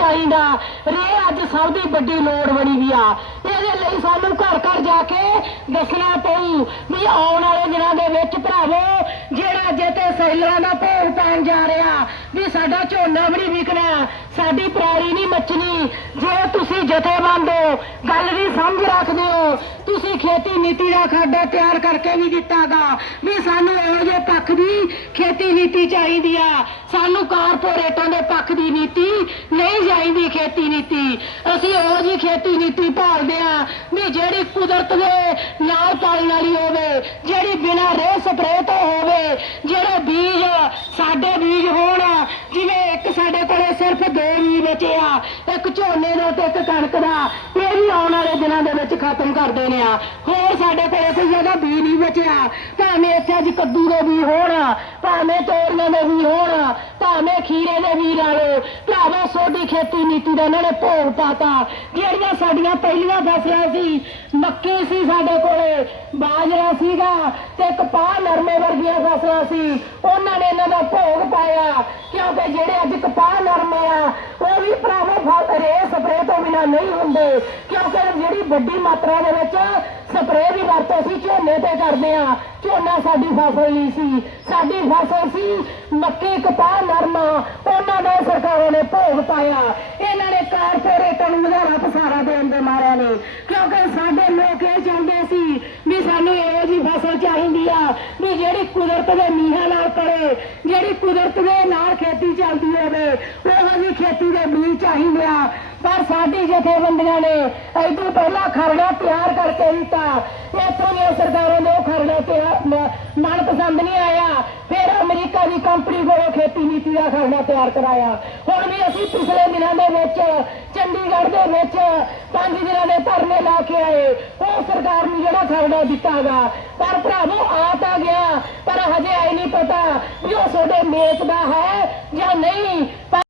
ਚਾਹੀਦਾ। ਰੇ, ਅੱਜ ਸਭ ਦੀ ਵੱਡੀ ਲੋੜ ਬਣੀ ਵੀ ਆ। ਇਹਦੇ ਲਈ ਸਾਨੂੰ ਘਰ ਘਰ ਜਾ ਕੇ ਦੱਸਣਾ ਪਊ ਵੀ ਆਉਣ ਵਾਲੇ ਦਿਨਾਂ ਦੇ ਵਿੱਚ ਭਰਾਵੋ, ਜਿਹੜਾ ਜਿੱਤੇ ਸੈਲਰਾਂ ਦਾ ਭੋਗ ਪੈਣ ਜਾ ਰਿਹਾ, ਵੀ ਸਾਡਾ ਝੋਨਾ ਵੀ ਨਹੀਂ ਵਿਕਣਾ, ਸਾਡੀ ਪਰਾਲੀ ਨਹੀਂ ਮੱਚਣੀ। ਜੇ ਤੁਸੀਂ ਜਥੇਬੰਦ ਹੋ, ਗੱਲ ਦੀ ਸਮਝ ਰੱਖਦੇ ਹੋ। ਤੁਸੀਂ ਖੇਤੀ ਨੀਤੀ ਦਾ ਖਾਡਾ ਤਿਆਰ ਕਰਕੇ ਵੀ ਦਿੱਤਾਗਾ, ਵੀ ਸਾਨੂੰ ਇਹੋ ਜਿਹੇ ਪੱਖ ਦੀ ਖੇਤੀ ਨੀਤੀ ਚਾਹੀਦੀ ਆ। ਸਾਨੂੰ ਕਾਰਪੋਰੇਟ ਦੇ ਪੱਖ ਦੀ ਨੀਤੀ ਨਹੀਂ ਚਾਹੀਦੀ ਖੇਤੀ ਨੀਤੀ। ਅਸੀਂ ਉਹ ਜਿਹੀ ਖੇਤੀ ਨੀਤੀ ਭਾਲਦੇ ਆ ਵੀ ਜਿਹੜੀ ਕੁਦਰਤ ਦੇ ਨਾਲ ਪਾਲਣ ਵਾਲੀ ਹੋਵੇ, ਜਿਹੜੀ ਬਿਨਾਂ ਰੇਹ ਸਪਰੇਅ ਤੋਂ ਹੋਵੇ, ਜਿਹੜੇ ਬੀਜ ਸਾਡੇ ਬੀਜ ਹੋਣ ਜਿਵੇਂ ਇੱਕ ਸਾਡੇ ਕੋਲੇ ਸਿਰਫ ਬਚਿਆ ਇੱਕ ਝੋਨੇ ਦਾ ਤੇ ਇੱਕ ਕਣਕ ਦਾ। ਇਹ ਵੀ ਆਉਣ ਵਾਲੇ ਦਿਨਾਂ ਦੇ ਵਿੱਚ ਖਤਮ ਕਰ ਦੇਣੇ ਆ। ਹੋਰ ਸਾਡੇ ਕੋਲੇ ਕੋਈ ਜਗ੍ਹਾ ਬੀਜ ਨਹੀਂ ਬਚਿਆ ਭਾਵੇਂ ਇੱਥੇ ਅੱਜ ਕੱਦੂ ਦੇ ਬੀਜ ਹੋਣ, ਭਾਵੇਂ ਤੋਰੀਆਂ ਦੇ ਬੀਜ ਹੋਣ, ਭਾਵੇਂ ਖੀਰੇ ਦੇ ਬੀਜ ਲਾ ਲਓ। ਸੋਡੀ ਖੇਤੀ ਨੀਤੀ ਦਾ ਇਹਨਾਂ ਨੇ ਭੋਗ ਪਾਤਾ। ਜਿਹੜੀਆਂ ਸਾਡੀਆਂ ਪਹਿਲੀਆਂ ਫਸਲਾਂ ਸੀ, ਮੱਕੀ ਸੀ ਸਾਡੇ ਕੋਲੇ, ਬਾਜਰਾ ਸੀਗਾ ਤੇ ਕਪਾਹ ਨਰਮੇ ਵਰਗੀਆਂ ਫਸਲਾਂ ਸੀ, ਉਹਨਾਂ ਨੇ ਇਹਨਾਂ ਦਾ ਭੋਗ ਪਾਇਆ। ਕਿਉਂਕਿ ਜਿਹੜੇ ਅੱਜ ਕਪਾਹ ਨਰਮੇ ਆ ਨਹੀਂ ਹੁੰਦੇ। ਕਿਉਂਕਿ ਜਿਹੜੀ ਵੱਡੀ ਮਾਤਰਾ ਦੇ ਵਿੱਚ ਸਪਰੇਅ ਦੀ ਵਰਤੋਂ ਅਸੀਂ ਝੋਨੇ ਤੇ ਕਰਦੇ ਆ ਝੋਨਾ ਸਾਡੀ ਫਸਲ ਨਹੀਂ ਸੀ। ਸਾਡੀ ਫਸਲ ਸੀ ਮੱਕੀ, ਕਪਾਹ, ਨਰਮਾ। ਉਹਨਾਂ ਦਾ ਸਰਕਾਰਾਂ ਨੇ ਭੋਗ ਪਾਇਆ। ਇਹਨਾਂ ਨੇ ਕਾਰਪੋਰੇਟਾਂ ਨੂੰ ਵਧਾਰਾ ਪਸਾਰਾ ਦੇਣ ਦੇ ਮਾਰਿਆ ਨੇ। ਕਿਉਂਕਿ ਸਾਡੇ ਲੋਕ ਇਹ ਚਾਹੁੰਦੇ ਸੀ ਵੀ ਸਾਨੂੰ ਇਹੋ ਜਿਹੀ ਫਸਲ ਚਾਹੀਦੀ ਆ ਵੀ ਜਿਹੜੀ ਕੁਦਰਤ ਦੇ ਮੀਂਹਾਂ ਨਾਲ ਪੜੇ ਜਿਹੜੀ ਕੁਦਰਤ ਦੇ ਨਾਲ ਖੇਤੀ ਚੱਲਦੀ ਹੋਵੇ, ਉਹ ਜਿਹੀ ਖੇਤੀ ਦੇ ਬੀਜ ਚਾਹੀਦੇ ਆ ਪਰ ਸਾਡੀ ਜਥੇਬੰਦੀਆਂ ਨੇ ਐਦੋਂ ਪਹਿਲਾਂ ਖਰੜਾ ਤਿਆਰ ਕਰਕੇ ਦਿੱਤਾ। ਇੱਥੋਂ ਦੀਆਂ ਸਰਕਾਰਾਂ ਦੇ ਉਹ ਖਰੜਾ ਤਿਆਰ, ਮ- ਮਨਪਸੰਦ ਨਹੀਂ ਆਇਆ। ਅਮਰੀਕਾ ਦੀ ਕੰਪਨੀ ਕੋਲੋਂ ਖੇਤੀ ਨੀਤੀ ਦਾ ਖਰੜਾ ਤਿਆਰ ਕਰਾਇਆ। ਹੁਣ ਵੀ ਅਸੀਂ ਪਿਛਲੇ ਦਿਨਾਂ ਦੇ ਵਿੱਚ, ਚੰਡੀਗੜ੍ਹ ਦੇ ਵਿੱਚ ਪੰਜ ਦਿਨਾਂ ਦੇ ਧਰਨੇ ਲਾ ਕੇ ਆਏ। ਉਹ ਸਰਕਾਰ ਨੂੰ ਜਿਹੜਾ ਖਰੜਾ ਦਿੱਤਾਗਾ ਪਰ ਭਰਾਵੋ, ਆ ਤਾਂ ਗਿਆ, ਪਰ ਹਜੇ ਆਈ ਨਹੀਂ ਪਤਾ ਵੀ ਉਹ ਤੁਹਾਡੇ ਮੇਚ ਦਾ ਹੈ ਜਾਂ ਨਹੀਂ।